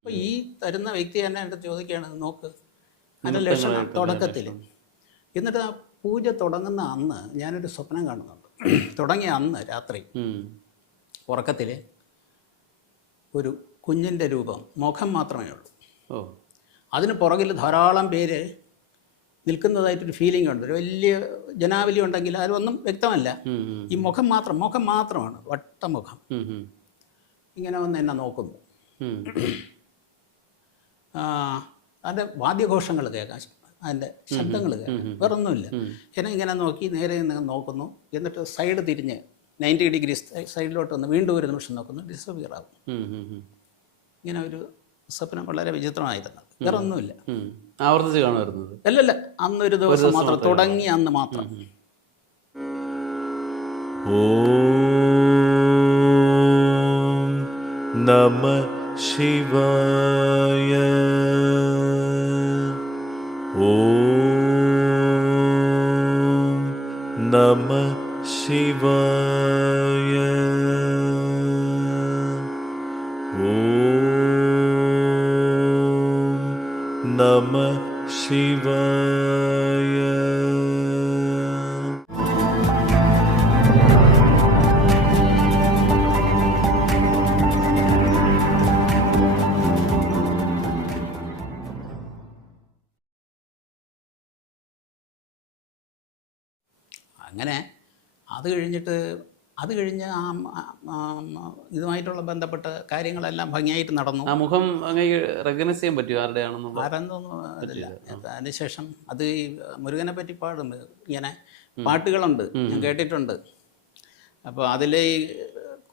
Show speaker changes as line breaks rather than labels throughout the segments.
അപ്പോൾ ഈ തരുന്ന വ്യക്തി തന്നെ എന്റെ ചോദിക്കുകയാണ് നോക്ക് അതിന്റെ ലക്ഷണം തുടക്കത്തിൽ. എന്നിട്ട് ആ പൂജ തുടങ്ങുന്ന അന്ന് ഞാനൊരു സ്വപ്നം കാണുന്നുണ്ട്. തുടങ്ങിയ അന്ന് രാത്രി. ഉറക്കത്തിൽ ഒരു കുഞ്ഞിന്റെ രൂപം മുഖം മാത്രമേ ഉള്ളൂ.
ഓ.
അതിന് പുറകിൽ ധാരാളം പേര് നിൽക്കുന്നതായിട്ടൊരു ഫീലിംഗ് ഉണ്ട്. ഒരു വലിയ ജനാവലി ഉണ്ടെങ്കിൽ അതിലൊന്നും വ്യക്തമല്ല. ഈ മുഖം മാത്രം മുഖം മാത്രമാണ് വട്ടമുഖം. ഇങ്ങനെ വന്ന് എന്നെ നോക്കുന്നു. അതിന്റെ വാദ്യഘോഷങ്ങൾ കേൾക്കാം. അതിന്റെ ശബ്ദങ്ങൾ കേൾക്കാം. വേറൊന്നുമില്ല. ജനം ഇങ്ങനെ നോക്കി നേരെ നിന്ന് നോക്കുന്നു. എന്നിട്ട് സൈഡ് തിരിഞ്ഞ് നയന്റി ഡിഗ്രി സൈഡിലോട്ട് വന്ന് വീണ്ടും ഒരു നിമിഷം നോക്കുന്നു. ഡിസപ്പിയർ ആകും ഇങ്ങനെ ഒരു സ്വപ്നം വളരെ വിചിത്രമായിരുന്നു. വേറെ ഒന്നുമില്ല
ആവർത്തിച്ച് കാണുമായിരുന്നു
അല്ലല്ല അന്നൊരു ദിവസം മാത്രം. തുടങ്ങി അന്ന് മാത്രം.
ഓ നമ शिवाय। ॐ नमः शिवाय। ॐ नमः शिवाय
അങ്ങനെ അത് കഴിഞ്ഞിട്ട് അത് കഴിഞ്ഞ് ആ ഇതുമായിട്ടുള്ള ബന്ധപ്പെട്ട കാര്യങ്ങളെല്ലാം ഭംഗിയായിട്ട് നടന്നു.
ആ മുഖം റെക്കഗ്നൈസ് ചെയ്യാൻ പറ്റുമോ ആരുടെയാണെന്ന്
ആരെന്നൊന്നും അതില്ല. അതിനുശേഷം അത് ഈ മുരുകനെ പറ്റി പാടും. ഇങ്ങനെ പാട്ടുകളുണ്ട്. ഞാൻ കേട്ടിട്ടുണ്ട്. അപ്പോൾ അതിൽ ഈ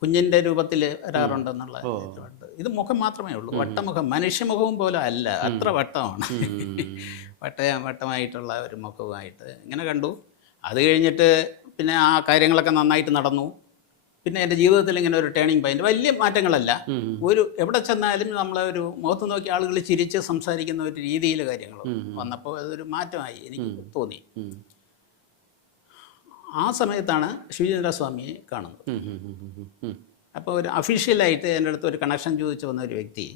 കുഞ്ഞിന്റെ രൂപത്തിൽ വരാറുണ്ടെന്നുള്ള ഇത് മുഖം മാത്രമേ ഉള്ളൂ. വട്ടമുഖം മനുഷ്യമുഖവും പോലും അല്ല. അത്ര വട്ടമാണ്. വട്ട വട്ടമായിട്ടുള്ള ഒരു മുഖവുമായിട്ട്. ഇങ്ങനെ കണ്ടു. അത് കഴിഞ്ഞിട്ട് പിന്നെ ആ കാര്യങ്ങളൊക്കെ നന്നായിട്ട് നടന്നു. പിന്നെ എന്റെ ജീവിതത്തിൽ ഇങ്ങനെ ഒരു ടേണിംഗ് പോയിന്റ് വലിയ മാറ്റങ്ങളല്ല. ഒരു എവിടെ ചെന്നാലും നമ്മളെ ഒരു മുഖത്ത് നോക്കി ആളുകൾ ചിരിച്ച് സംസാരിക്കുന്ന ഒരു രീതിയിൽ കാര്യങ്ങൾ വന്നപ്പോൾ അതൊരു മാറ്റമായി എനിക്ക് തോന്നി. ആ സമയത്താണ് ശിവചന്ദ്ര സ്വാമിയെ കാണുന്നത്. അപ്പോൾ ഒരു അഫീഷ്യലായിട്ട് എന്റെ അടുത്ത് ഒരു കണക്ഷൻ ചോദിച്ചു വന്ന ഒരു വ്യക്തി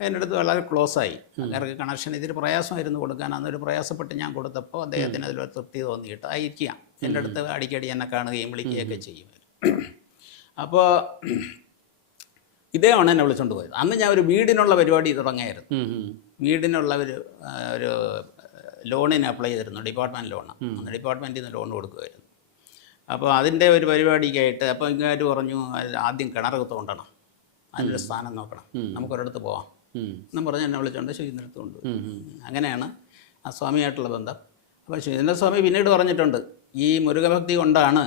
എന്റെ അടുത്ത് വളരെ ക്ലോസ് ആയി. അങ്ങേർക്ക് കണക്ഷൻ ഇതിന് പ്രയാസമായിരുന്നു കൊടുക്കാൻ. അന്നൊരു പ്രയാസപ്പെട്ട് ഞാൻ കൊടുത്തപ്പോൾ അദ്ദേഹത്തിന് അതിൽ ഒരു തൃപ്തി തോന്നിയിട്ട് ആയിരിക്കാം. എന്റെ അടുത്ത് അടിക്കടി എന്നെ കാണുകയും വിളിക്കുകയൊക്കെ ചെയ്യും അപ്പോൾ ഇദ്ദേഹമാണ് എന്നെ വിളിച്ചുകൊണ്ട് പോയത്. അന്ന് ഞാൻ ഒരു വീടിനുള്ള പരിപാടി തുടങ്ങിയായിരുന്നു. വീടിനുള്ള ഒരു ഒരു ലോണിന് അപ്ലൈ ചെയ്തിരുന്നു. ഡിപ്പാർട്ട്മെന്റ് ലോണ് അന്ന് ഡിപ്പാർട്ട്മെന്റിൽ നിന്ന് ലോൺ കൊടുക്കുമായിരുന്നു അപ്പോൾ അതിന്റെ ഒരു പരിപാടിക്കായിട്ട് അപ്പോൾ ഇങ്ങോട്ട് പറഞ്ഞു ആദ്യം കിണറ് തോണ്ടണം. അതിനൊരു സ്ഥാനം നോക്കണം. നമുക്കൊരിടത്ത് പോവാം. എന്നും പറഞ്ഞ് എന്നെ വിളിച്ചുകൊണ്ട് ശുചീന്ദ്രത്ത്
ഉം.
അങ്ങനെയാണ് ആ സ്വാമിയായിട്ടുള്ള ബന്ധം. അപ്പോൾ ശുചീന്ദ്ര സ്വാമി പിന്നീട് പറഞ്ഞിട്ടുണ്ട് ഈ മുരുകഭക്തി കൊണ്ടാണ്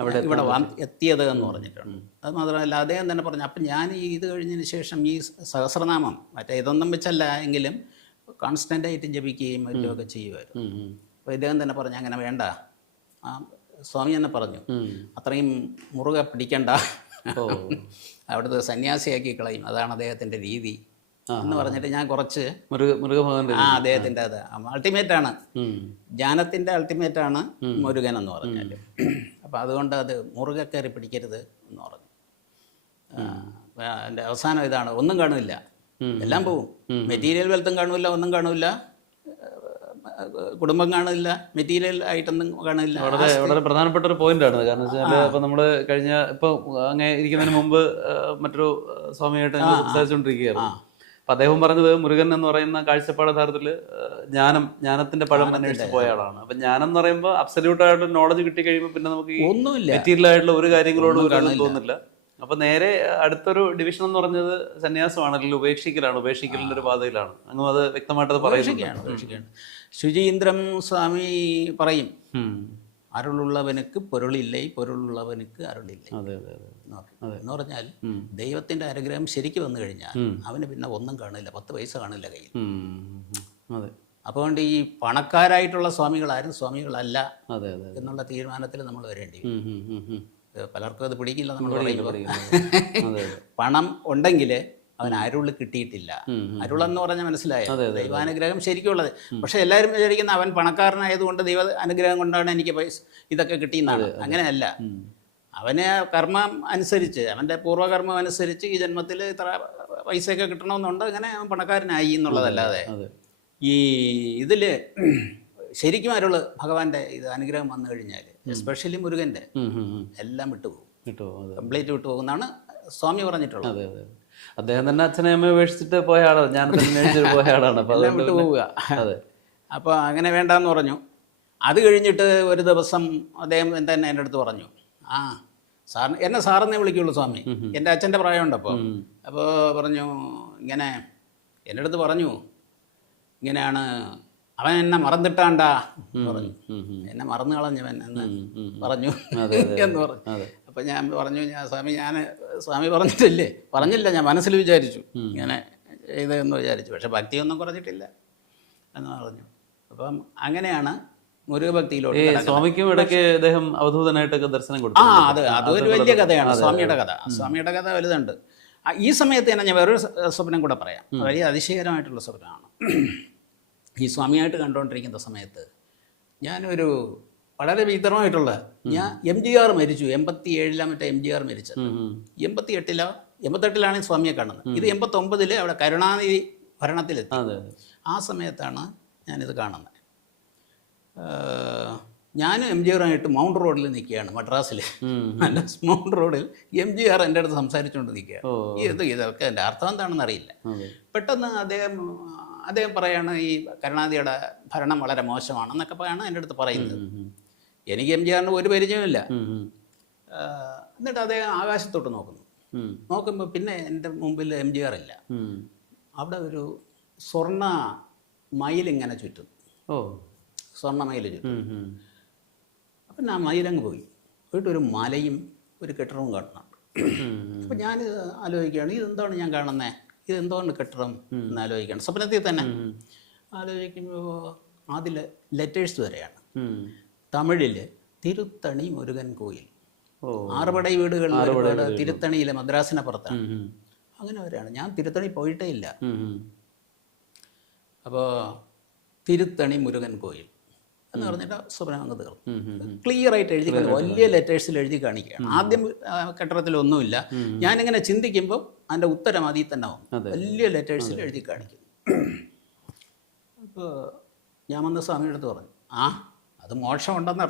അവിടെ ഇവിടെ വാ എത്തിയത്. എന്ന് പറഞ്ഞിട്ടുണ്ട്. അത് മാത്രമല്ല അദ്ദേഹം തന്നെ പറഞ്ഞു അപ്പം ഞാൻ ഈ ഇത് കഴിഞ്ഞതിന് ശേഷം ഈ സഹസ്രനാമം മറ്റേ ഇതൊന്നും വെച്ചല്ല എങ്കിലും കോൺസ്റ്റന്റായിട്ട് ജപിക്കുകയും മറ്റുമൊക്കെ ചെയ്യുമായിരുന്നു. അപ്പോൾ ഇദ്ദേഹം തന്നെ പറഞ്ഞു അങ്ങനെ വേണ്ട. ആ സ്വാമി തന്നെ പറഞ്ഞു. അത്രയും മുറുകെ പിടിക്കണ്ട. അവിടുത്തെ സന്യാസിയാക്കി കളയും. അതാണ് അദ്ദേഹത്തിന്റെ രീതി എന്ന് പറഞ്ഞിട്ട് ഞാൻ കുറച്ച്
മൃഗ മൃഗഭവന്റെ
ആ അദ്ദേഹത്തിന്റെ അത്. അൾട്ടിമേറ്റ് ആണ് ജ്ഞാനത്തിന്റെ അൾട്ടിമേറ്റ് ആണ് മുരുകൻ എന്ന് പറഞ്ഞാൽ അപ്പോൾ അതുകൊണ്ട് അത് മുറുകെ കയറി പിടിക്കരുത് എന്ന് പറഞ്ഞു. എന്റെ അവസാനം ഇതാണ്. ഒന്നും കാണില്ല എല്ലാം പോവും. മെറ്റീരിയൽ വെൽത്തും കാണില്ല ഒന്നും കാണില്ല കുടുംബം കാണില്ല മെറ്റീരിയൽ ആയിട്ടൊന്നും കാണില്ല
വളരെ വളരെ പ്രധാനപ്പെട്ട ഒരു പോയിന്റ് ആണ്. കാരണം വെച്ചാൽ ഇപ്പൊ നമ്മൾ കഴിഞ്ഞ ഇപ്പൊ അങ്ങനെ ഇരിക്കുന്നതിന് മുമ്പ് മറ്റൊരു സ്വാമിയായിട്ട് ഞങ്ങൾ സംസാരിച്ചുകൊണ്ടിരിക്കുകയായിരുന്നു അപ്പൊ അദ്ദേഹം പറഞ്ഞത് മുരുകൻ എന്ന് പറയുന്ന കാഴ്ചപ്പാട് യഥാർത്ഥത്തിൽ ജ്ഞാനം ജ്ഞാനത്തിന്റെ പഴം അന്വേഷിച്ച് പോയ ആളാണ് അപ്പൊ ജ്ഞാനം എന്ന് പറയുമ്പോൾ അബ്സല്യൂട്ട് ആയിട്ട് നോളജ് കിട്ടി കഴിയുമ്പോൾ പിന്നെ നമുക്ക്
ഒന്നുമില്ല.
മെറ്റീരിയൽ ആയിട്ടുള്ള ഒരു കാര്യങ്ങളോടും തോന്നുന്നില്ല അപ്പൊ നേരെ അടുത്തൊരു ഡിവിഷൻ എന്ന് പറഞ്ഞത് സന്യാസമാണ് അല്ലെങ്കിൽ ഉപേക്ഷിക്കലാണ് ഉപേക്ഷിക്കലിന്റെ ഒരു പാതയിലാണ്. അങ്ങ് അത് വ്യക്തമായിട്ട് പറയുകയാണ്
ഉപേക്ഷിക്കുകയാണ് ശുചീന്ദ്രം സ്വാമി പറയും അരുളുള്ളവനക്ക് പൊരുളില്ലേ പൊരുളുള്ളവനുക്ക് അരുളില്ലേ? എന്ന് പറഞ്ഞാൽ ദൈവത്തിന്റെ അനുഗ്രഹം ശരിക്ക് വന്നു കഴിഞ്ഞാൽ അവന് പിന്നെ ഒന്നും കാണില്ല പത്ത് പൈസ കാണില്ല കയ്യിൽ. അതുകൊണ്ട് ഈ പണക്കാരായിട്ടുള്ള സ്വാമികളാരും സ്വാമികളല്ല എന്നുള്ള തീരുമാനത്തിൽ നമ്മൾ വരേണ്ടി പലർക്കും അത് പിടിക്കില്ല നമ്മൾ പറയുമ്പോൾ. പണം ഉണ്ടെങ്കിൽ അവൻ അരുൾ കിട്ടിയിട്ടില്ല. അരുളെന്ന് പറഞ്ഞാൽ മനസ്സിലായോ? ദൈവാനുഗ്രഹം ശരിക്കുള്ളത് പക്ഷെ എല്ലാവരും വിചാരിക്കുന്ന അവൻ പണക്കാരനായതുകൊണ്ട് ദൈവ അനുഗ്രഹം കൊണ്ടാണ് എനിക്ക് പൈസ ഇതൊക്കെ കിട്ടിയെന്നാണ്. അങ്ങനെയല്ല. അവന് കർമ്മം അനുസരിച്ച് അവന്റെ പൂർവകർമ്മം അനുസരിച്ച് ഈ ജന്മത്തിൽ ഇത്ര പൈസയൊക്കെ കിട്ടണമെന്നുണ്ട്. അങ്ങനെ അവൻ പണക്കാരനായി എന്നുള്ളതല്ലാതെ. ഈ ഇതിൽ ശരിക്കും അരുൾ ഭഗവാന്റെ ഇത് അനുഗ്രഹം വന്നു കഴിഞ്ഞാൽ എസ്പെഷ്യലി
മുരുകന്റെ.
എല്ലാം വിട്ടുപോകും. കംപ്ലീറ്റ് വിട്ടുപോകുന്നാണ് സ്വാമി പറഞ്ഞിട്ടുള്ളത്.
അദ്ദേഹം തന്നെ അച്ഛനെ അമ്മയെ ഉപേക്ഷിച്ചിട്ട് പോയ ആളാണ് ഞാൻ തന്നെ പോയ ആളാണ്. അപ്പൊ
എല്ലാം
അതുകൊണ്ട്
വിട്ടുപോവുക
അതെ.
അപ്പോൾ അങ്ങനെ വേണ്ടാന്ന് പറഞ്ഞു. അത് കഴിഞ്ഞിട്ട് ഒരു ദിവസം അദ്ദേഹം തന്നെ എന്റെ അടുത്ത് പറഞ്ഞു. ആ സാറിന് എന്നെ സാറെന്നേ വിളിക്കുള്ളൂ സ്വാമി. എന്റെ അച്ഛന്റെ പ്രായമുണ്ട് അപ്പോൾ അപ്പോൾ പറഞ്ഞു ഇങ്ങനെ എന്റെ അടുത്ത് പറഞ്ഞു ഇങ്ങനെയാണ് അവൻ എന്നെ മറന്നിട്ടാണ്ടാ പറഞ്ഞു. എന്നെ മറന്നു കളഞ്ഞവൻ എന്ന്. പറഞ്ഞു എന്ന് പറഞ്ഞു. അപ്പൊ ഞാൻ പറഞ്ഞു ഞാൻ സ്വാമി ഞാൻ സ്വാമി പറഞ്ഞിട്ടില്ലേ? പറഞ്ഞില്ല ഞാൻ മനസ്സിൽ വിചാരിച്ചു. ഇങ്ങനെ ചെയ്തതെന്ന് വിചാരിച്ചു. പക്ഷെ ഭക്തിയൊന്നും കുറഞ്ഞിട്ടില്ല എന്ന് പറഞ്ഞു. അപ്പം അങ്ങനെയാണ് മുരുകഭക്തിയിലോട്ട്.
സ്വാമിക്കും ഇടയ്ക്ക് അദ്ദേഹം അവധൂതനായിട്ടൊക്കെ ദർശനം
ആ
കൊടുത്തു
അത് അതൊരു വലിയ കഥയാണ്. സ്വാമിയുടെ കഥ. സ്വാമിയുടെ കഥ വലുതുണ്ട്. ഈ സമയത്ത് തന്നെ ഞാൻ വേറൊരു സ്വ- സ്വപ്നം കൂടെ പറയാം. വലിയ അതിശയകരമായിട്ടുള്ള സ്വപ്നമാണ്. ഈ സ്വാമിയായിട്ട് കണ്ടുകൊണ്ടിരിക്കുന്ന സമയത്ത് ഞാനൊരു വളരെ ഭീതരമായിട്ടുള്ള ഞാൻ എം ജി ആർ മരിച്ചു എൺപത്തി ഏഴിലാണ് മറ്റേ എം ജി ആർ മരിച്ചത്. എൺപത്തി എട്ടിലോ എൺപത്തെട്ടിലാണ് സ്വാമിയെ കാണുന്നത്. ഇത് എൺപത്തൊമ്പതിൽ അവിടെ കരുണാനിധി ഭരണത്തിലെത്തി. ആ സമയത്താണ് ഞാനിത് കാണുന്നത്. ഞാനും എം ജി ആറുമായിട്ട് മൗണ്ട് റോഡിൽ നിൽക്കുകയാണ് മദ്രാസിൽ മൗണ്ട് റോഡിൽ എം ജി ആർ എന്റെ അടുത്ത് സംസാരിച്ചുകൊണ്ട് നിൽക്കുകയാണ്. ഇത് ഇതൊക്കെ എന്റെ അർത്ഥം എന്താണെന്ന് അറിയില്ല പെട്ടെന്ന് അദ്ദേഹം അദ്ദേഹം പറയാണ് ഈ കരുണാനിധിയുടെ ഭരണം വളരെ മോശമാണെന്നൊക്കെ പറയാണ് എന്റെ അടുത്ത് പറയുന്നത്. എനിക്ക് എം ജി ആറിന് ഒരു പരിചയമില്ല. എന്നിട്ട് അദ്ദേഹം ആകാശത്തോട്ട് നോക്കുന്നു. നോക്കുമ്പോൾ പിന്നെ എന്റെ മുമ്പിൽ എം ജി ആർ ഇല്ല. അവിടെ ഒരു സ്വർണ മയിലിങ്ങനെ ചുറ്റും.
ഓ.
സ്വർണ മയിൽ ചുറ്റും. അപ്പം ഞാൻ മയിലങ്ങ് പോയി. പോയിട്ട് ഒരു മലയും ഒരു കെട്ടിടവും കാണുന്നുണ്ട്. അപ്പം ഞാൻ ആലോചിക്കുകയാണ് ഇതെന്താണ് ഞാൻ കാണുന്നത് ഇതെന്താണ് കെട്ടിടം എന്ന് ആലോചിക്കുകയാണ് സ്വപ്നത്തിൽ തന്നെ ആലോചിക്കുമ്പോൾ അതിൽ ലെറ്റേഴ്സ് വരെയാണ്. തമിഴിൽ തിരുത്തണി മുരുകൻ കോയിൽ. ആറുപടൈ വീടുകളിൽ ഒരുപാട് തിരുത്തണിയിലെ മദ്രാസിനപ്പുറത്താണ്. അങ്ങനെ വരെയാണ്. ഞാൻ തിരുത്തണി പോയിട്ടേ ഇല്ല. അപ്പോൾ തിരുത്തണി മുരുകൻ കോയിൽ എന്ന് പറഞ്ഞിട്ട് സ്വപ്നം അങ്ങ് തീർന്നു. ക്ലിയർ ആയിട്ട് എഴുതി വലിയ ലെറ്റേഴ്സിൽ എഴുതി കാണിക്കുകയാണ്. ആദ്യം കെട്ടിടത്തിലൊന്നുമില്ല. ഞാനിങ്ങനെ ചിന്തിക്കുമ്പോൾ അതിന്റെ ഉത്തരം അതിൽ തന്നെ ആവും. വലിയ ലെറ്റേഴ്സിൽ എഴുതി കാണിക്കും. അപ്പോൾ ഞാൻ വന്ന സ്വാമിയുടെ അടുത്ത് പറഞ്ഞു ആ അത് മോക്ഷമുണ്ടെന്ന്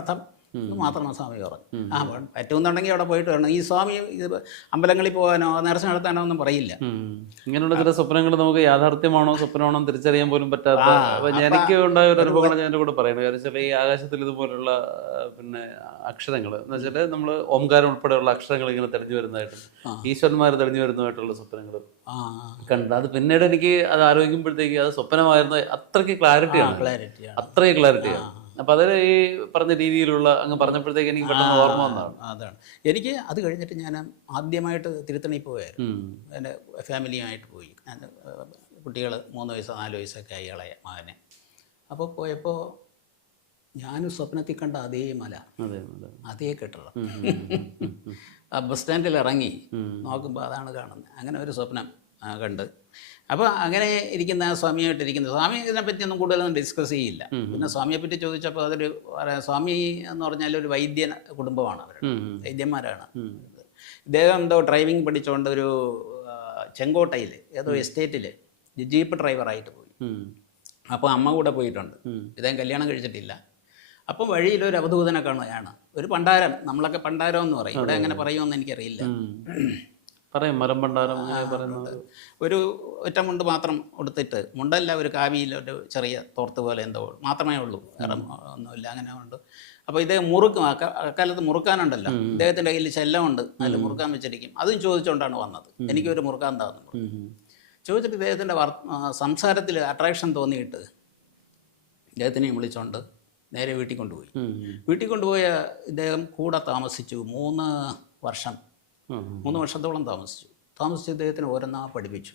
എന്ന് മാത്രമാണ് സ്വാമി പറഞ്ഞു ആ. പറ്റുമെന്നുണ്ടെങ്കിൽ അവിടെ പോയിട്ട് വരണം ഈ സ്വാമി ഇത് അമ്പലങ്ങളിൽ പോകാനോ നേർച്ച നടത്താനോ ഒന്നും പറയില്ല.
ഇങ്ങനെയുള്ള ചില സ്വപ്നങ്ങൾ നമുക്ക് യാഥാർത്ഥ്യമാണോ സ്വപ്നമാണോ തിരിച്ചറിയാൻ പോലും പറ്റാത്ത എനിക്ക് ഉണ്ടായ ഒരു അനുഭവമാണ് ഞാൻ കൂടെ പറയുന്നത്. കാരണം വെച്ചാൽ ഈ ആകാശത്തിൽ ഇതുപോലുള്ള പിന്നെ അക്ഷരങ്ങൾ എന്ന് വെച്ചാൽ നമ്മൾ ഓംകാരം ഉൾപ്പെടെയുള്ള അക്ഷരങ്ങൾ ഇങ്ങനെ തെളിഞ്ഞു വരുന്നതായിട്ട് ഈശ്വരന്മാർ തെളിഞ്ഞു വരുന്നതായിട്ടുള്ള സ്വപ്നങ്ങൾ കണ്ടത് അത് പിന്നീട് എനിക്ക് അത് ആലോചിക്കുമ്പോഴത്തേക്ക് അത് സ്വപ്നമായിരുന്ന അത്രയ്ക്ക് ക്ലാരിറ്റിയാണ്. അത്രയും ക്ലാരിറ്റിയാണ്. അപ്പൊ അത് ഈ പറഞ്ഞ രീതിയിലുള്ള അങ്ങ് പറഞ്ഞപ്പോഴത്തേക്ക് എനിക്ക് പെട്ടെന്ന് ഓർമ്മ വന്നതാണ്.
അതാണ്. എനിക്ക് അത് കഴിഞ്ഞിട്ട് ഞാൻ ആദ്യമായിട്ട് തിരുത്തണി പോയായിരുന്നു. എന്റെ ഫാമിലിയുമായിട്ട് പോയി. കുട്ടികൾ മൂന്ന് വയസ്സോ നാല് വയസ്സൊക്കെ ആയി ഇളയ മകനെ. അപ്പോൾ പോയപ്പോൾ ഞാനും സ്വപ്നത്തിൽ കണ്ട അതേ മല.
അതെ
കെട്ടിടം. ആ ബസ് സ്റ്റാൻഡിൽ ഇറങ്ങി നോക്കുമ്പോൾ അതാണ് കാണുന്നത്. അങ്ങനെ ഒരു സ്വപ്നം. കണ്ട്. അപ്പോൾ അങ്ങനെ ഇരിക്കുന്ന ആ സ്വാമിയായിട്ട് ഇരിക്കുന്ന സ്വാമി ഇതിനെപ്പറ്റി ഒന്നും കൂടുതലൊന്നും ഡിസ്കസ് ചെയ്യില്ല. പിന്നെ സ്വാമിയെ പറ്റി ചോദിച്ചപ്പോൾ അതൊരു പറയാം സ്വാമി എന്ന് പറഞ്ഞാൽ ഒരു വൈദ്യ കുടുംബമാണ്
ഉം.
വൈദ്യന്മാരാണ്. ഇദ്ദേഹം എന്തോ ഡ്രൈവിംഗ് പഠിച്ചുകൊണ്ട് ഒരു ആ, ചെങ്കോട്ടയിൽ ഏതോ എസ്റ്റേറ്റിൽ ജീപ്പ് ഡ്രൈവറായിട്ട് പോയി. അപ്പോൾ അമ്മ കൂടെ പോയിട്ടുണ്ട്. ഇദ്ദേഹം കല്യാണം കഴിച്ചിട്ടില്ല. അപ്പം വഴിയിൽ ഒരു അവധൂതനെ കാണുകയാണ്. ഒരു പണ്ടാരം നമ്മളൊക്കെ പണ്ടാരം എന്ന് പറയും. ഇവിടെ അങ്ങനെ പറയുമെന്ന് എനിക്കറിയില്ല.
പറയും മരം ഭണ്ഡാരം അങ്ങനെ പറയുന്നത്
ഒരു ഒറ്റ മുണ്ട് മാത്രം ഉടുത്തിട്ട് മുണ്ടല്ല ഒരു കാവിയിൽ ഒരു ചെറിയ തോർത്ത് പോലെ എന്തോ മാത്രമേ ഉള്ളൂ. കാരണം ഒന്നുമില്ല അങ്ങനെ ഉണ്ട്. അപ്പോൾ ഇദ്ദേഹം മുറുക്കും. അക്ക- അക്കാലത്ത് മുറുക്കാനുണ്ടല്ലോ. ഇദ്ദേഹത്തിന്റെ കയ്യിൽ ശല്യമുണ്ട്. അതിൽ മുറുക്കാൻ വെച്ചിരിക്കും. അതും ചോദിച്ചുകൊണ്ടാണ് വന്നത്. എനിക്കൊരു മുറുക്കാൻ താന്നു. ചോദിച്ചിട്ട് ഇദ്ദേഹത്തിന്റെ സംസാരത്തിൽ അട്രാക്ഷൻ തോന്നിയിട്ട് ഇദ്ദേഹത്തിനെയും വിളിച്ചുകൊണ്ട് നേരെ വീട്ടിൽ കൊണ്ടുപോയി. വീട്ടിൽ കൊണ്ടുപോയ ഇദ്ദേഹം കൂടെ താമസിച്ചു മൂന്ന് വർഷം. മൂന്ന് വർഷത്തോളം താമസിച്ചു താമസിച്ച് ഇദ്ദേഹത്തിന് ഓരോന്നാ പഠിപ്പിച്ചു.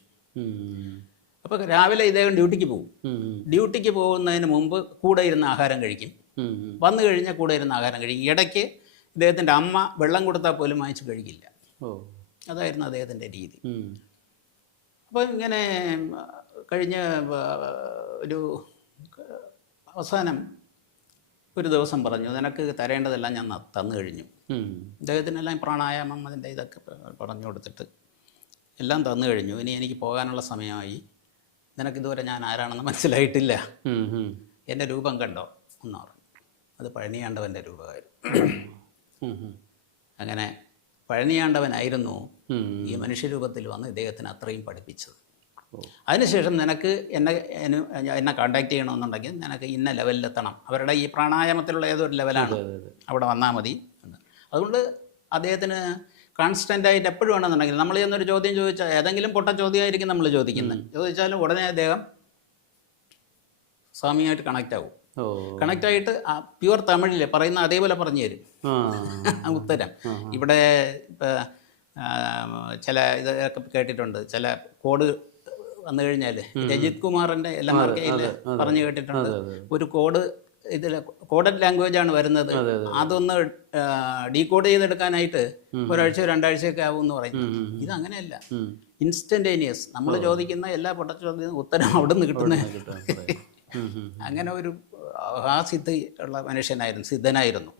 അപ്പോൾ രാവിലെ ഇദ്ദേഹം ഡ്യൂട്ടിക്ക് പോകും. ഡ്യൂട്ടിക്ക് പോകുന്നതിന് മുമ്പ് കൂടെ ഇരുന്ന് ആഹാരം കഴിക്കും. വന്നു കഴിഞ്ഞാൽ കൂടെ ഇരുന്ന് ആഹാരം കഴിക്കും ഇടയ്ക്ക് ഇദ്ദേഹത്തിന്റെ അമ്മ വെള്ളം കൊടുത്താൽ പോലും വാങ്ങിച്ച് കഴിക്കില്ല
ഓ
അതായിരുന്നു അദ്ദേഹത്തിന്റെ രീതി. അപ്പോൾ ഇങ്ങനെ കഴിഞ്ഞ ഒരു അവസാനം ഒരു ദിവസം പറഞ്ഞു നിനക്ക് തരേണ്ടതെല്ലാം ഞാൻ തന്നു കഴിഞ്ഞു. ഇദ്ദേഹത്തിനെല്ലാം പ്രാണായാമം അതിന്റെ ഇതൊക്കെ പറഞ്ഞു കൊടുത്തിട്ട് എല്ലാം തന്നു കഴിഞ്ഞു. ഇനി എനിക്ക് പോകാനുള്ള സമയമായി. നിനക്കിതുവരെ ഞാൻ ആരാണെന്ന് മനസ്സിലായിട്ടില്ല. എന്റെ രൂപം കണ്ടോ? എന്ന് പറഞ്ഞു. അത് പഴനിയാണ്ടവന്റെ രൂപമായിരുന്നു. അങ്ങനെ പഴനിയാണ്ടവനായിരുന്നു. ഈ മനുഷ്യരൂപത്തിൽ വന്ന് ഇദ്ദേഹത്തിന് അത്രയും പഠിപ്പിച്ചത്. അതിനുശേഷം നിനക്ക് എന്നെ എന്നെ- കോണ്ടാക്ട് ചെയ്യണമെന്നുണ്ടെങ്കിൽ നിനക്ക് ഇന്ന ലെവലിലെത്തണം അവരുടെ ഈ പ്രാണായാമത്തിലുള്ള ഏതൊരു ലെവലാണ് അവിടെ വന്നാൽ മതി. അതുകൊണ്ട് അദ്ദേഹത്തിന് കോൺസ്റ്റന്റ് ആയിട്ട് എപ്പോഴും വേണമെന്നുണ്ടെങ്കിൽ നമ്മൾ ചെന്നൊരു ചോദ്യം ചോദിച്ചാൽ ഏതെങ്കിലും പൊട്ട ചോദ്യമായിരിക്കും നമ്മൾ ചോദിക്കുന്നത് ചോദിച്ചാലും ഉടനെ അദ്ദേഹം സ്വാമിയായിട്ട് കണക്റ്റ് ആവും. കണക്റ്റ് ആയിട്ട് പ്യുവർ തമിഴിൽ പറയുന്ന അതേപോലെ പറഞ്ഞു തരും. ഉത്തരം. ഇവിടെ ചില ഇതൊക്കെ കേട്ടിട്ടുണ്ട്. ചില കോഡ് വന്നു കഴിഞ്ഞാൽ രജിത് കുമാറിന്റെ എല്ലാം പറഞ്ഞു കേട്ടിട്ടുണ്ട്. ഒരു കോഡ് ഇതിൽ കോഡഡ് ലാംഗ്വേജ് ആണ് വരുന്നത് അതൊന്ന് ഡീകോഡ് ചെയ്തെടുക്കാനായിട്ട് ഒരാഴ്ച രണ്ടാഴ്ചയൊക്കെ ആവും എന്ന് പറയും ഇത് അങ്ങനെയല്ല ഇൻസ്റ്റന്റേനിയസ്. നമ്മൾ ചോദിക്കുന്ന എല്ലാ പൊട്ട ചോദ്യത്തിനും ഉത്തരം അവിടെ നിന്ന് കിട്ടുന്ന. അങ്ങനെ ഒരു ആ സിദ്ധി ഉള്ള മനുഷ്യനായിരുന്നു സിദ്ധനായിരുന്നു.